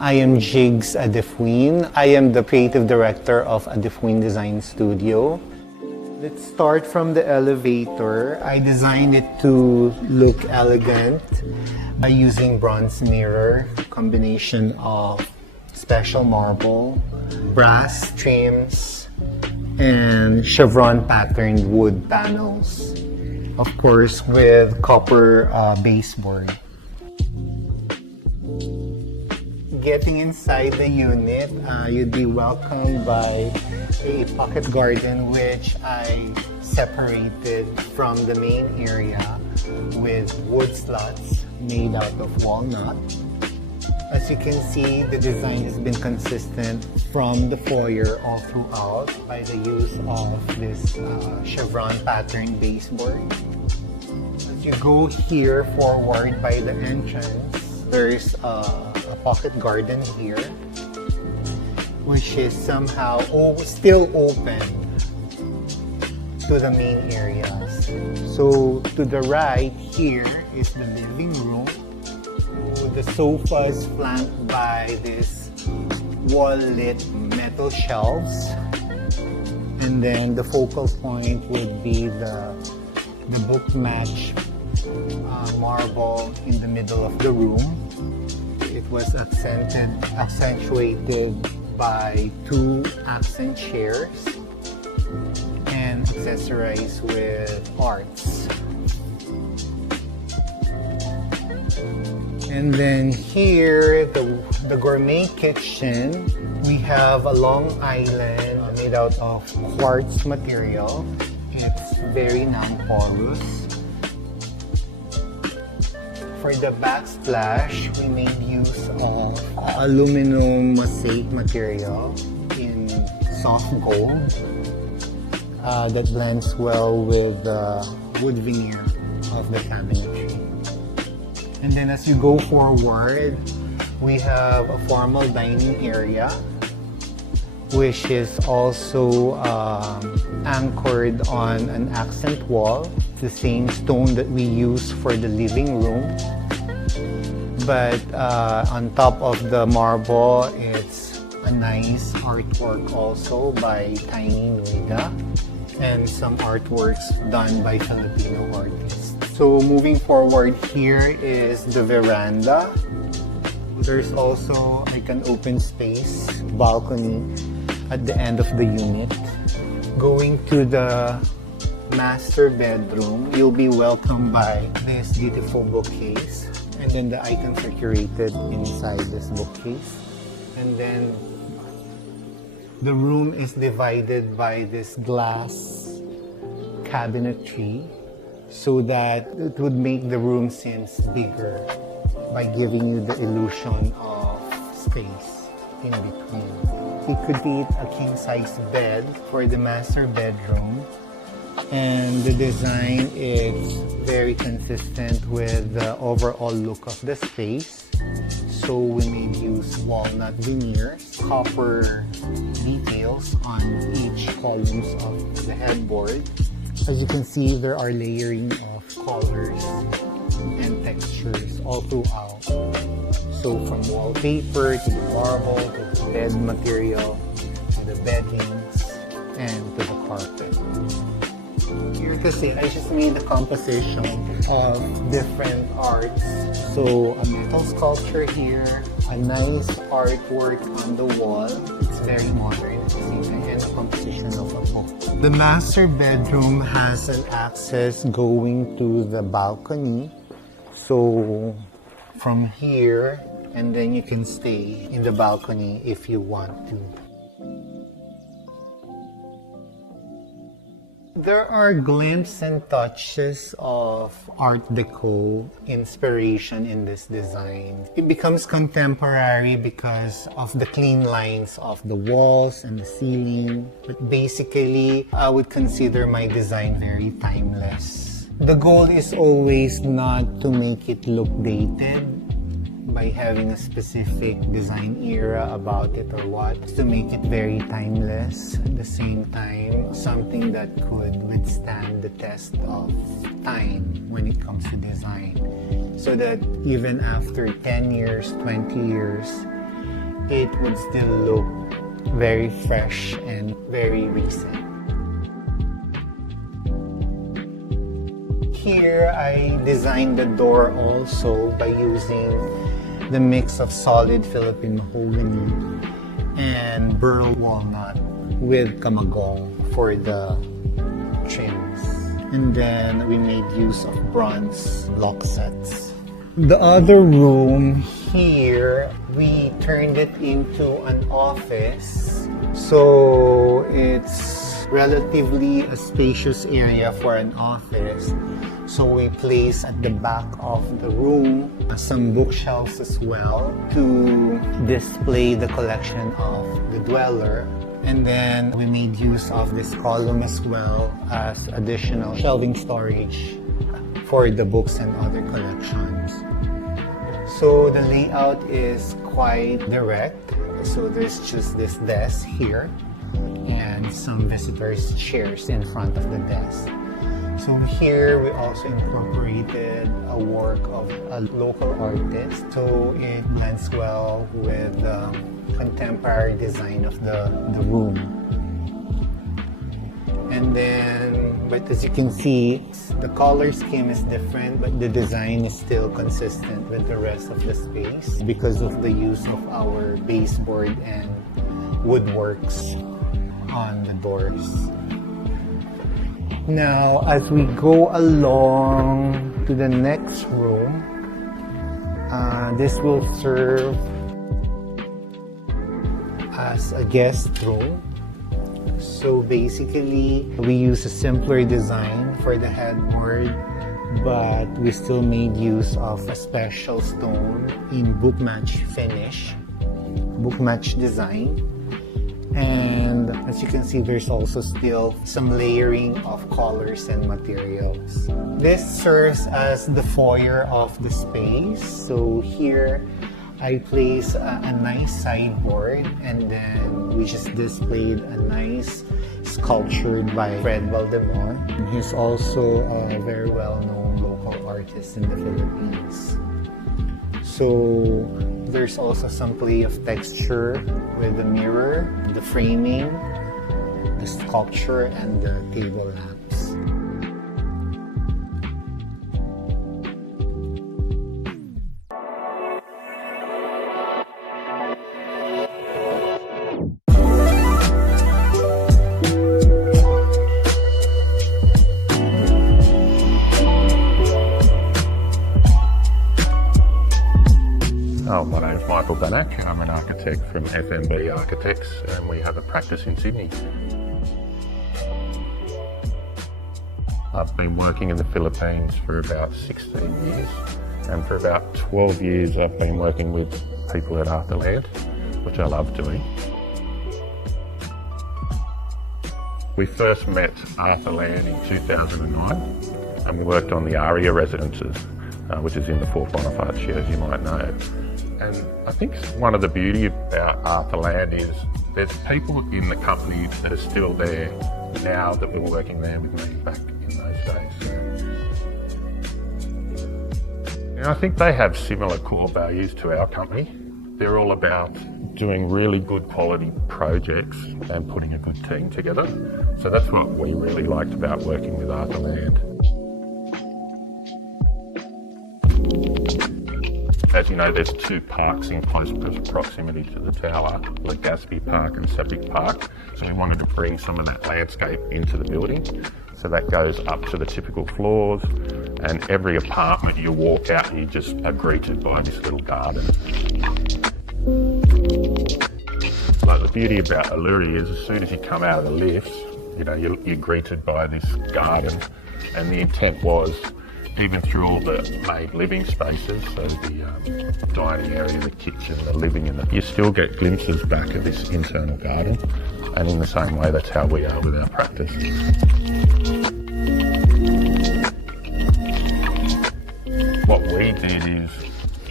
I am Jigs Adine. I am the creative director of Adin Design Studio. Let's start from the elevator. I designed it to look elegant by using bronze mirror, combination of special marble, brass trims, and chevron-patterned wood panels. Of course, with copper baseboard. Getting inside the unit, you'd be welcomed by a pocket garden which I separated from the main area with wood slots made out of walnut. As you can see, the design has been consistent from the foyer all throughout by the use of this chevron-patterned baseboard. As you go here forward by the entrance, there's a pocket garden here, which is somehow still open to the main areas. So to the right here is the living room. The sofa is flanked by this wall-lit metal shelves, and then the focal point would be the book match marble in the middle of the room. It was accentuated by two accent chairs and accessorized with arts. And then here, the Gourmet Kitchen, we have a long island made out of quartz material. It's very non-porous. For the backsplash, we made use of aluminum mosaic material in soft gold that blends well with the wood veneer of the cabinetry. And then as you go forward, we have a formal dining area, which is also anchored on an accent wall, the same stone that we use for the living room. But on top of the marble, it's a nice artwork also by Tiny Nona and some artworks done by Filipino artists. So moving forward, here is the veranda. There's also like an open space balcony at the end of the unit. Going to the master bedroom, you'll be welcomed by this beautiful bookcase, and then the items are curated inside this bookcase. And then the room is divided by this glass cabinetry, so that it would make the room seems bigger by giving you the illusion of space in between. It could be a king-size bed for the master bedroom, and the design is very consistent with the overall look of the space. So we made use walnut veneers, copper details on each columns of the headboard. As you can see, there are layering of colors and textures all throughout. So from wallpaper to the marble, to the bed material, to the beddings, and to the carpet. Here kasi, I just made a composition of different arts. So a metal sculpture here, a nice artwork on the wall. It's very modern, and a composition of a book. The master bedroom has an access going to the balcony. So from here, and then you can stay in the balcony if you want to. There are glimpses and touches of Art Deco inspiration in this design. It becomes contemporary because of the clean lines of the walls and the ceiling. But basically, I would consider my design very timeless. The goal is always not to make it look dated by having a specific design era about it or what, to make it very timeless. At the same time, something that could withstand the test of time when it comes to design. So that even after 10 years, 20 years, it would still look very fresh and very recent. Here, I designed the door also by using the mix of solid Philippine mahogany and burl walnut with Kamagong for the trims. And then we made use of bronze locksets. The other room here, we turned it into an office. So it's relatively a spacious area for an office. So we place at the back of the room some bookshelves as well to display the collection of the dweller. And then we made use of this column as well as additional shelving storage for the books and other collections. So the layout is quite direct. So there's just this desk here and some visitors' chairs in front of the desk. So here we also incorporated a work of a local artist, so it blends well with the contemporary design of the room. And then, but as you can see, the color scheme is different, but the design is still consistent with the rest of the space because of the use of our baseboard and woodworks on the doors. Now, as we go along to the next room, this will serve as a guest room. So basically, we use a simpler design for the headboard, but we still made use of a special stone in book match finish, book match design. And as you can see, there's also still some layering of colors and materials. This serves as the foyer of the space. So here, I place a nice sideboard, and then we just displayed a nice sculpture by Fred Bemore. He's also a very well-known local artist in the Philippines. So there's also some play of texture with the mirror, the framing, the sculpture, and the table lamps. My name's Michael Banak. I'm an architect from FMB Architects, and we have a practice in Sydney. I've been working in the Philippines for about 16 years, and for about 12 years I've been working with people at Arthur Land, which I love doing. We first met Arthur Land in 2009, and we worked on the Aria residences, which is in the Fort Bonifacio, as you might know. And I think one of the beauty about Arthur Land is there's people in the company that are still there now that were working there with me back in those days. And I think they have similar core values to our company. They're all about doing really good quality projects and putting a good team together. So that's what we really liked about working with Arthur Land. As you know, there's two parks in close proximity to the tower, Legazpi Park and Sepik Park. So we wanted to bring some of that landscape into the building. So that goes up to the typical floors, and every apartment you walk out, you just are greeted by this little garden. Like the beauty about Alluri is as soon as you come out of the lifts, you know, you're greeted by this garden, and the intent was even through all the made living spaces, so the dining area, the kitchen, the living, you still get glimpses back of this internal garden. And in the same way, that's how we are with our practice. What we did is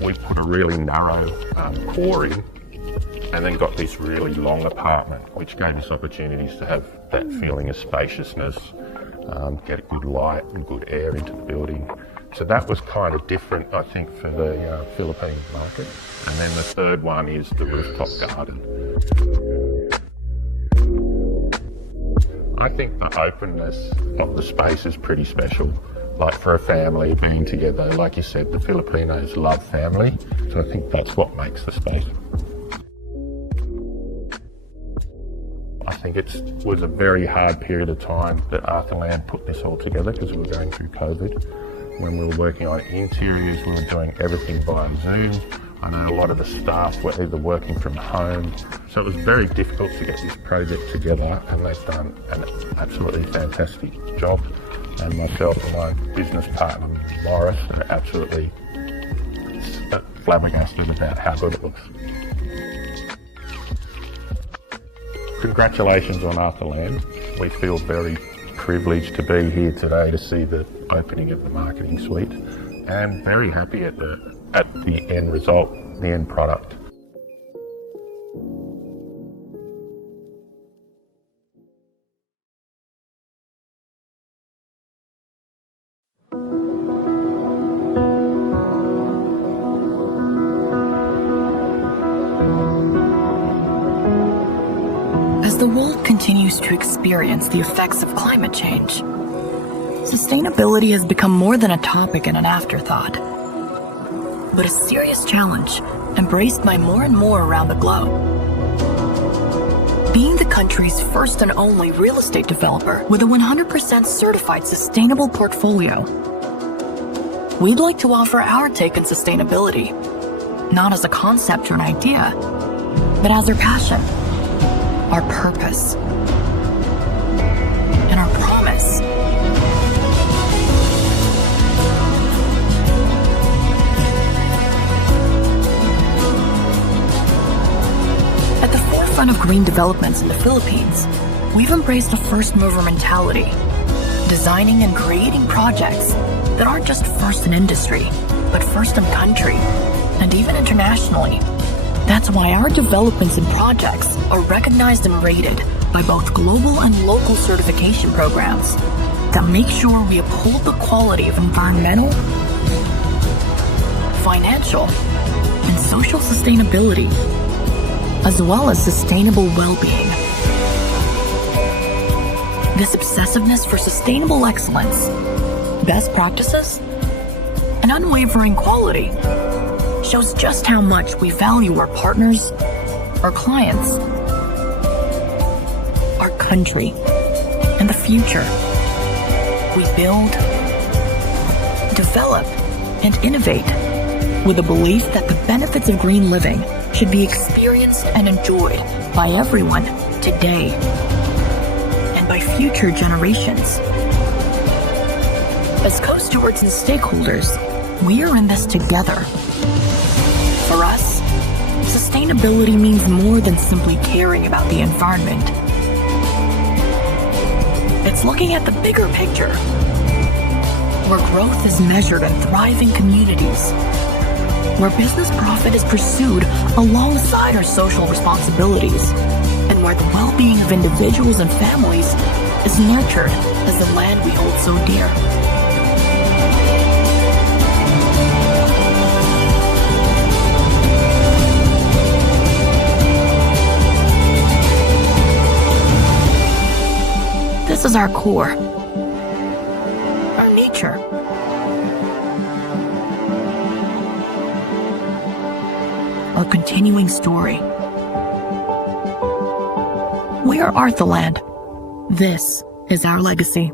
we put a really narrow core in, and then got this really long apartment, which gave us opportunities to have that feeling of spaciousness get good light and good air into the building. So that was kind of different, I think, for the Philippine market. And then the third one is the rooftop garden. I think the openness of the space is pretty special. Like for a family being together, like you said, the Filipinos love family. So I think that's what makes the space. I think it was a very hard period of time that Arthurland put this all together because we were going through COVID. When we were working on interiors, we were doing everything via Zoom. I know a lot of the staff were either working from home. So it was very difficult to get this project together, and they've done an absolutely fantastic job. And myself and my business partner, Morris, are absolutely flabbergasted about how good it looks. Congratulations on Arthurland. We feel very privileged to be here today to see the opening of the marketing suite, and very happy at the end result, the end product. As the world continues to experience the effects of climate change, sustainability has become more than a topic and an afterthought, but a serious challenge embraced by more and more around the globe. Being the country's first and only real estate developer with a 100% certified sustainable portfolio, we'd like to offer our take on sustainability, not as a concept or an idea, but as our passion, our purpose, and our promise. At the forefront of green developments in the Philippines, we've embraced a first-mover mentality, designing and creating projects that aren't just first in industry, but first in country, and even internationally. That's why our developments and projects are recognized and rated by both global and local certification programs that make sure we uphold the quality of environmental, financial, and social sustainability, as well as sustainable well-being. This obsessiveness for sustainable excellence, best practices, and unwavering quality shows just how much we value our partners, our clients, our country, and the future. We build, develop, and innovate with a belief that the benefits of green living should be experienced and enjoyed by everyone today and by future generations. As co-stewards and stakeholders, we are in this together. For us, sustainability means more than simply caring about the environment. It's looking at the bigger picture, where growth is measured in thriving communities, where business profit is pursued alongside our social responsibilities, and where the well-being of individuals and families is nurtured as the land we hold so dear. This is our core, our nature. Our continuing story. We are Arthurland. This is our legacy.